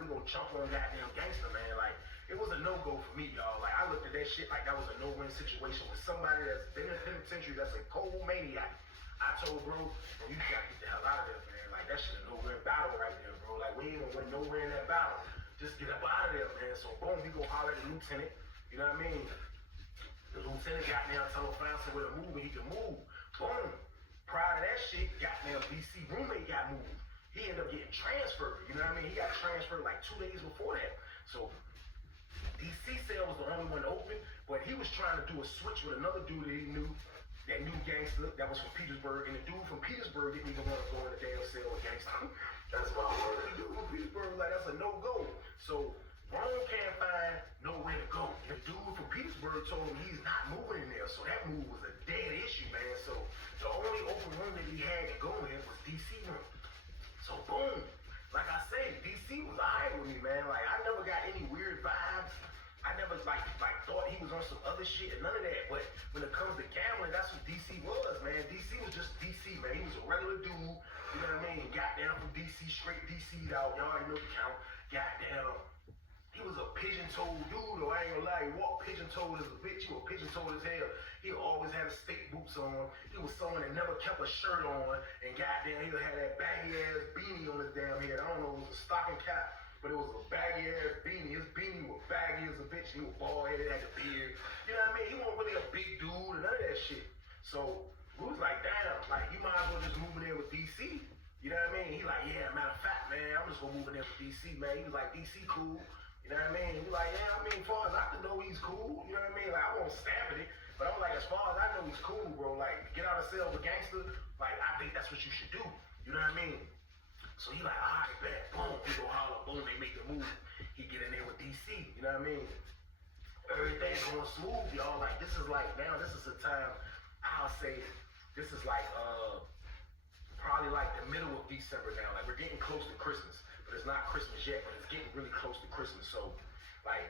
we gonna jump on goddamn gangster, man. Like, it was a no-go for me, y'all. Like, I looked at that shit like that was a no-win situation with somebody that's been in the penitentiary, that's a cold maniac. I told bro, you gotta get the hell out of there, man. Like, that shit a no-win battle right there, bro. Like, we ain't gonna win nowhere in that battle. Just get up out of there, man. So, boom, he go holler at the lieutenant. You know what I mean? The lieutenant got down, tell him find somewhere to move, and he can move. Boom. Prior to that shit, goddamn BC roommate got moved. He ended up getting transferred. You know what I mean? He got transferred like 2 days before that. So DC cell was the only one open, but he was trying to do a switch with another dude that he knew, that new gangster that was from Petersburg, and the dude from Petersburg didn't even want to go in the damn cell with gangster. That's why I wanted the dude from Petersburg, like, that's a no-go. So Rome can't find nowhere to go. The dude from Petersburg told him he's not moving in there, so that move was a dead issue, man. So the only open room that he had to go in was DC room. So boom, like I say, DC was alright with me, man. Like, I never got any weird vibes. I never like thought he was on some other shit and none of that. But when it comes to gambling, that's what DC was, man. DC was just DC, man. He was a regular dude, you know what I mean? Got down from DC, straight DC'd out. Y'all already know the count. Got down. He was a pigeon-toed dude, though. I ain't gonna lie. He walked pigeon-toed as a bitch. He was pigeon-toed as hell. He always had his state boots on. He was someone that never kept a shirt on. And goddamn, he had that baggy-ass beanie on his damn head. I don't know if it was a stocking cap, but it was a baggy-ass beanie. His beanie was baggy as a bitch. He was bald-headed, had a beard. You know what I mean? He wasn't really a big dude and none of that shit. So we was like, damn, like, you might as well just move in there with DC. You know what I mean? He like, yeah, matter of fact, man, I'm just gonna move in there with DC, man. He was like, DC cool. You know what I mean? He's like, yeah, I mean, as far as I can know, he's cool. You know what I mean? Like, I won't stamp it, but I'm like, as far as I know, he's cool, bro. Like, get out of cell with gangster, like, I think that's what you should do. You know what I mean? So he like, all right, bet, boom, he go holler, boom, they make the move. He get in there with DC, you know what I mean? Everything's going smooth, y'all. Like, this is like, now, this is a time, I'll say, this is like, probably like the middle of December now. Like, we're getting close to Christmas. But it's not Christmas yet, but it's getting really close to Christmas. So, like,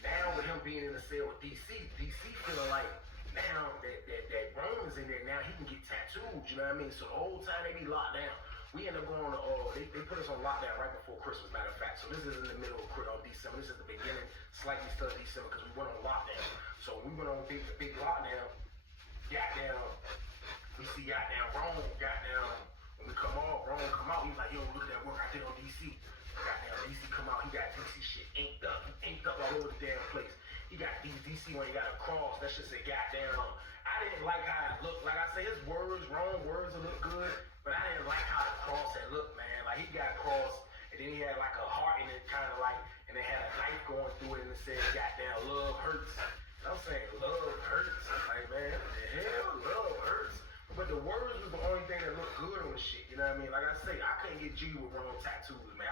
now with him being in the cell with DC feeling like now that Rome is in there, now he can get tattooed, you know what I mean? So the whole time they be locked down. We end up going to, they put us on lockdown right before Christmas, matter of fact. So this is in the middle of December. This is the beginning, slightly still December, because we went on lockdown. So we went on big lockdown, goddamn, we see goddamn Rome, goddamn, when we come out, he's like, yo, look at that work I did on DC. Goddamn, DC come out, he got DC shit inked up all over the damn place. He got DC when he got a cross, that shit say goddamn. I didn't like how it looked. Like I say, his words will look good, but I didn't like how the cross had looked, man. Like, he got a cross, and then he had like a heart in it, kind of like, and it had a knife going through it, and it said, goddamn, love hurts. And I'm saying, love hurts. I'm like, man, what the hell? Love hurts. But the words was the only thing that looked good on the shit, you know what I mean? Like I say, I couldn't get jiggy with Rome tattoos, man.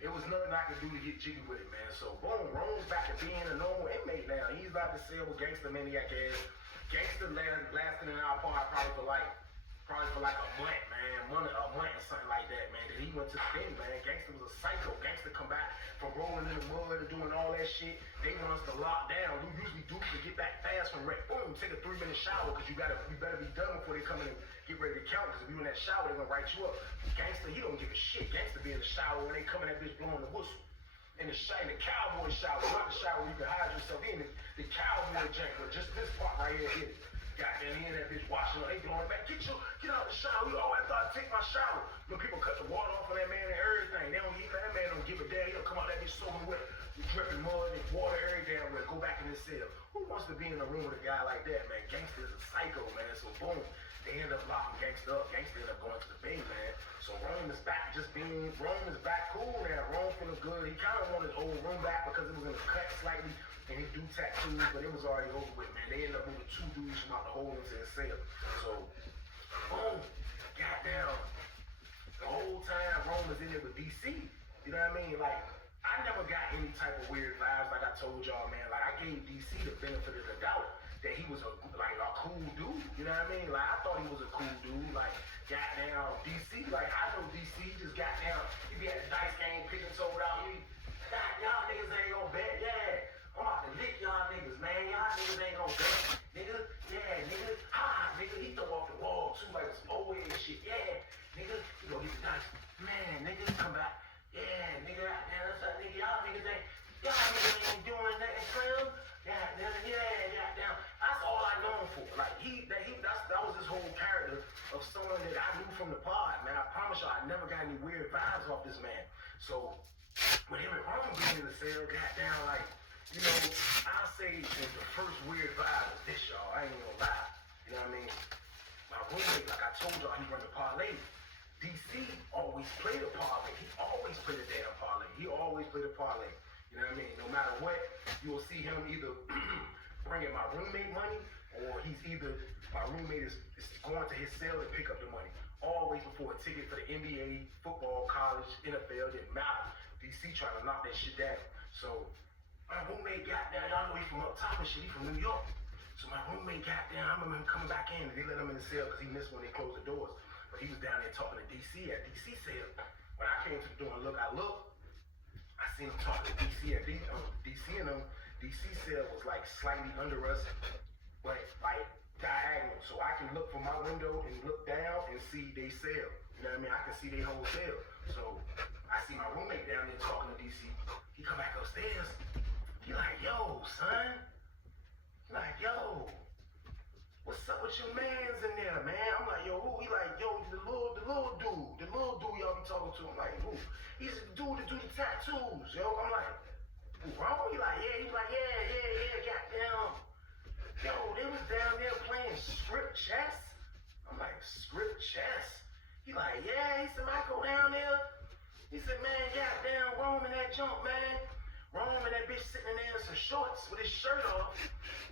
It was nothing I could do to get jiggy with it, man. So, boom, Rome's back to being a normal inmate now. He's about to sell with gangster maniac ass. Gangster lasting in our part probably for like a month, man. A month or something like that, man. Then he went to the thing, man. Gangster was a psycho. Gangster come back from rolling in the mud and doing all that shit. They want us to lock down. We usually do to get back fast from wreck. Boom, take a 3-minute shower, because you better be done before they come in and get ready to count, because if you in that shower, they're gonna write you up. Gangster, he don't give a shit. Gangster be in the shower when they come in that bitch blowing the whistle. In the cowboy shower, not the shower you can hide yourself in. The cowboy jank, but just this part right here, hit it. Goddamn, he in that bitch washing up, they blowing back. Get out the shower. You always thought I'd take my shower. When people cut the water off of that man and everything, that man don't give a damn. He don't come out that bitch soaking wet. You dripping mud and water every damn way. Go back in his cell. Who wants to be in a room with a guy like that, man? Gangster is a psycho, man. So boom, they end up locking Gangster up. Gangster end up going to the bay, man. So Rome is back Rome is back cool now. Rome feeling good. He kind of wanted his old room back because it was in the cut slightly. And he do tattoos, but it was already over with, man. They ended up moving 2 dudes from out the hole into his cell. So, boom, goddamn. The whole time Rome was in there with DC. You know what I mean? Like, I never got any type of weird vibes, like I told y'all, man. Like, I gave DC the benefit of the doubt that he was a cool dude. You know what I mean? Like, I thought he was a cool dude. Like, goddamn, DC, like, I know DC just goddamn, he be at the dice game, picking sold out. Y'all niggas ain't gonna bet, yeah. I'm about to lick y'all niggas, man. Y'all niggas ain't gonna bet. Nigga, yeah, nigga. Nigga, he throw off the wall too, like some old and shit. Yeah, nigga, he gonna get the dice. Man, nigga, come back. Yeah, nigga, man, that's someone that I knew from the pod, man. I promise y'all, I never got any weird vibes off this man. So, with him and Rome being in the cell, goddamn, like, you know, I'll say the first weird vibe was this, y'all. I ain't gonna lie. You know what I mean? My roommate, like I told y'all, he run the parlay. DC always played a parlay. He always played a damn parlay. He always played a parlay. You know what I mean? No matter what, you will see him either bringing my roommate money, or my roommate is going to his cell to pick up the money. Always before a ticket for the NBA, football, college, NFL, didn't matter. DC trying to knock that shit down. So my roommate got down, y'all know he from up top and shit, he from New York. So my roommate got down, I remember him coming back in, and they let him in the cell because he missed when they closed the doors. But he was down there talking to DC at DC cell. When I came to the door and I seen him talking to DC at DC, and DC cell was like slightly under us, but like diagonal. So I can look from my window and look down and see they cell. You know what I mean? I can see their whole cell. So I see my roommate down there talking to DC. He come back upstairs. He like, yo, son. He like, yo, what's up with your mans in there, man? I'm like, yo, who? He like, yo, the little dude y'all be talking to. I'm like, who? He's the dude that do the tattoos, yo. I'm like, who, wrong? He like, yeah. He's like, yeah, goddamn. Yo, they was down there playing script chess. I'm like, script chess? He like, yeah. He said, I go down there. He said, man, goddamn, Rome in that jump, man. Rome and that bitch sitting in there in some shorts with his shirt off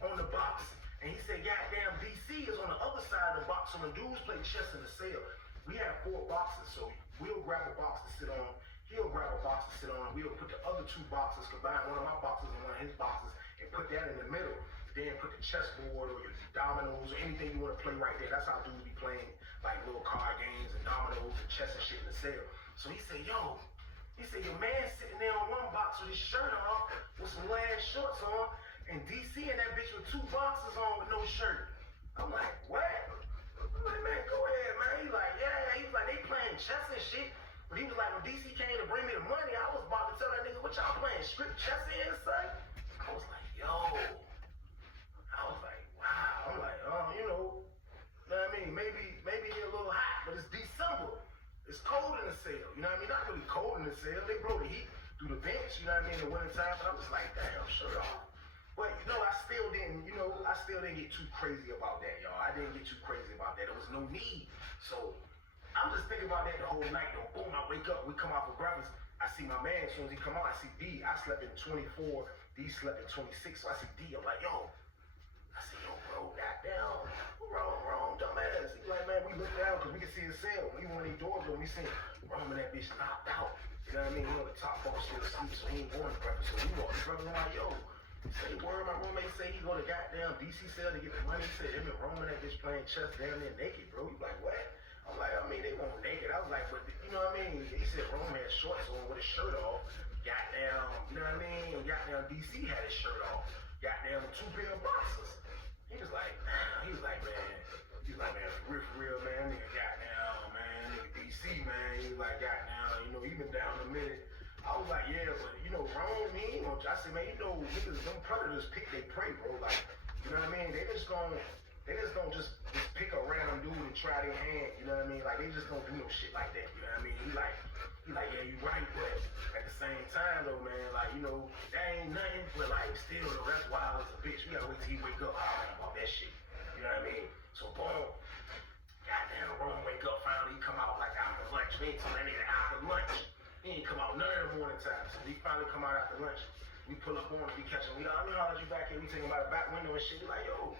on the box. And he said, goddamn, DC is on the other side of the box. So when dudes play chess in the cell, we have 4 boxes. So we'll grab a box to sit on. He'll grab a box to sit on. We'll put the other 2 boxes, combine one of my boxes and one of his boxes, and put that in the middle. Then put the chessboard or your dominoes or anything you want to play right there. That's how dudes be playing like little card games and dominoes and chess and shit in the cell. So he said, yo, your man sitting there on one box with his shirt off with some last shorts on, and DC and that bitch with 2 boxes on with no shirt. I'm like, what? I'm like, man, go ahead, man. He like, yeah. He was like, they playing chess and shit. But he was like, when DC came to bring me the money, I was about to tell that nigga, what y'all playing, script chess in, son? I was like, yo. I was like, wow. I'm like, you know what I mean? Maybe it's a little hot, but it's December. It's cold in the cell. You know what I mean? Not really cold in the cell. They blow the heat through the vents, you know what I mean, in the wintertime. But I'm just like, damn, shirt off. But, you know, I still didn't get too crazy about that, y'all. I didn't get too crazy about that. There was no need. So I'm just thinking about that the whole night, though. Boom, I wake up. We come out for breakfast. I see my man. As soon as he come out, I see D. I slept in 24. D slept in 26. So I see D. I'm like, yo. I said, yo, bro, goddamn, wrong, dumbass. He's like, man, we look down because we can see his cell. Even when they doors open, we see Rome and that bitch knocked out. You know what I mean? He on the top bunk still asleep, so he ain't going to breakfast. So we walked to breakfast. I'm like, yo, say word, my roommate say he go to goddamn DC cell to get the money. He said him and Rome and that bitch playing chess down there naked, bro. He like, what? I'm like, I mean, they won't naked. I was like, but you know what I mean? He said Rome had shorts on with his shirt off. Goddamn, you know what I mean? And goddamn DC had his shirt off. Goddamn 2 pair of boxers. He was like, man, for real, man, nigga, goddamn, man, nigga, DC, man, he was like, goddamn, you know, he been down a minute. I was like, yeah, but, you know, Rome, me, I said, man, you know, niggas, them predators pick they prey, bro, like, you know what I mean, they just don't just pick a random dude and try their hand, you know what I mean, like, they just don't do no shit like that, you know what I mean, he like, yeah, you right, but at the same time, though, man, like, you know, that ain't nothing, but, like, still, though, that's wild as a bitch. We gotta wait till he wake up hollering about that shit. You know what I mean? So, boom. Goddamn, Rome wake up, finally, he come out, like, after lunch. We ain't told that nigga after lunch. He ain't come out none of the morning time. So, he finally come out after lunch. We pull up on him, we catch him. We holler you back here. We take him out the back window and shit. We like, yo,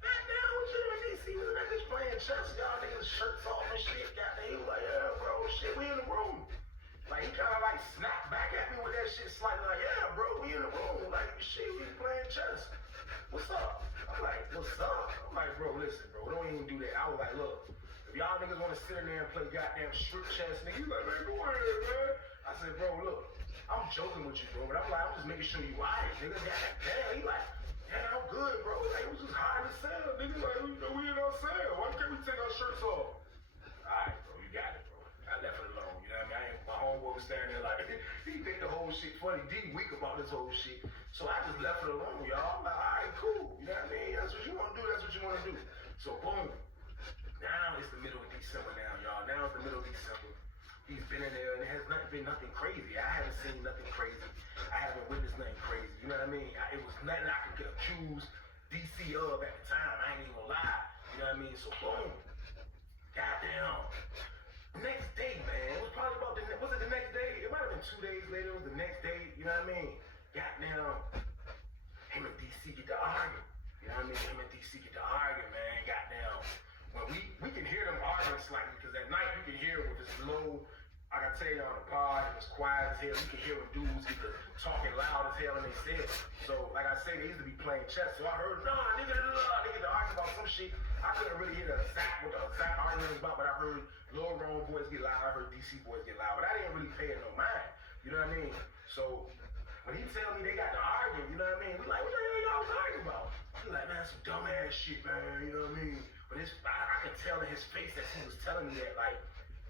goddamn, what you doing in DC? We that bitch playing chess. Y'all niggas shirts off and shit. Goddamn, he was like, yeah, bro, shit, we in the room. Like, he kind of like snapped back at me with that shit slightly like, yeah, bro, we in the room. Like, shit, we playing chess. What's up? I'm like, what's up? I'm like, bro, listen, bro, don't even do that. I was like, look, if y'all niggas want to sit in there and play goddamn strip chess, nigga, you like, man, go ahead, man. I said, bro, look, I'm joking with you, bro, but I'm like, I'm just making sure you alright, nigga. Damn, he like, yeah, I'm good, bro. Like, it was just hot in the cell, nigga. Like, you know, we in our cell. Why can't we take our shirts off? Alright, bro, you got it, bro. I left it alone, you know what I mean? My homeboy was standing there like, he think the whole shit funny. D weak about this whole shit. So I just left it alone, y'all. I'm like, alright, cool. You know what I mean? That's what you want to do. That's what you want to do. So boom. Now it's the middle of December now, y'all. Now it's the middle of December. He's been in there, and it has not been nothing crazy. I haven't seen nothing crazy. I haven't witnessed nothing crazy. You know what I mean? It was nothing I could accuse DC of at the time. I ain't even gonna lie. You know what I mean? So boom. Goddamn. Next day, man. It was probably about was it the next day? It might have been 2 days later. It was the next day. You know what I mean? Goddamn. Him and DC get to argue. You know what I mean? Him and DC get to argue, man. Goddamn. When we can hear them arguing slightly, because at night you can hear with this low, like I tell you on the pod, it was quiet as hell. You can hear them dudes either talking loud as hell and they said. So, like I say, they used to be playing chess. So I heard, nigga, they get to argue about some shit. I couldn't really hear the exact argument was about, but I heard Lil Ron boys get loud. I heard DC boys get loud, but I didn't really pay it no mind. You know what I mean? So when he tell me they got to argue, you know what I mean? We like, what the hell y'all arguing about? He like, man, some dumbass shit, man. You know what I mean? But I could tell in his face that he was telling me that, like,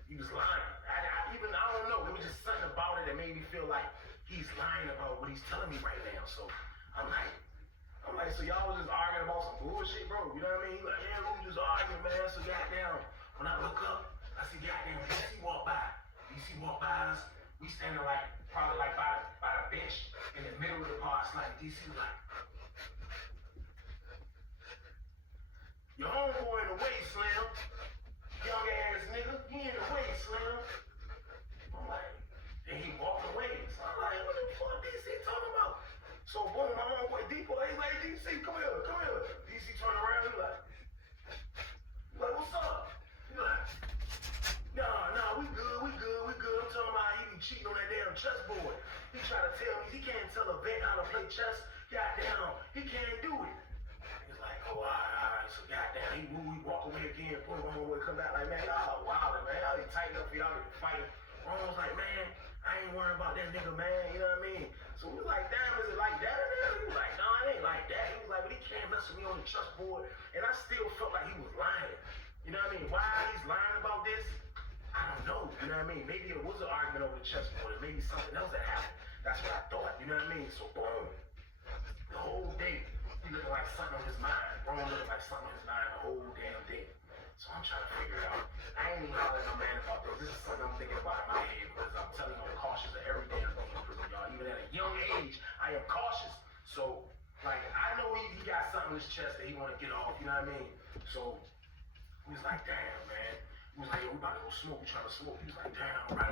he was lying. I don't know. It was just something about it that made me feel like he's lying about what he's telling me right now. So I'm like, so y'all was just arguing about some bullshit, bro. You know what I mean? He like, yeah, we was just arguing, man. So goddamn, when I look up, I see goddamn DC walk by. DC walk by us. We standing like, probably like by the bench in the middle of the park. Like DC was like, your homeboy in the way, Slim. Young ass nigga, he in the way, Slim. I'm like, and he walked away. So I'm like, what the fuck DC talking about? So boom, my homeboy D-Boy, he's like, DC, come here. DC turned around, he like, what's up? He like, nah, we good. I'm talking about he be cheating on that damn chessboard. He try to tell me he can't tell a vet how to play chess. Goddamn, he can't do it. He's like, oh, all right. So goddamn, he walk away again. Boom, my homeboy come back like, man, y'all wild, man. Y'all be tighten up for y'all to fight. Ron was like, man, I ain't worrying about that nigga, man. You know what I mean? So we was like, damn, is it like that? He was like, no, it ain't like that. He was like, but he can't mess with me on the chessboard. And I still felt like he was lying. You know what I mean? Why he's lying about this, I don't know. You know what I mean? Maybe it was an argument over the chessboard, or maybe something else that happened. That's what I thought. You know what I mean? So boom, the whole day, he looking like something on his mind. Ron looking like something on his mind the whole damn day. So I'm trying to figure it out. I ain't even hollering no man about this. This is something I'm thinking about in my head, because I'm telling you I'm cautious of every damn thing in prison, y'all. Even at a young age, I am cautious. So, like, I know he got something in his chest that he want to get off, you know what I mean? So, he was like, damn, man. He was like, yo, we about to go smoke. We trying to smoke. He was like, damn, right.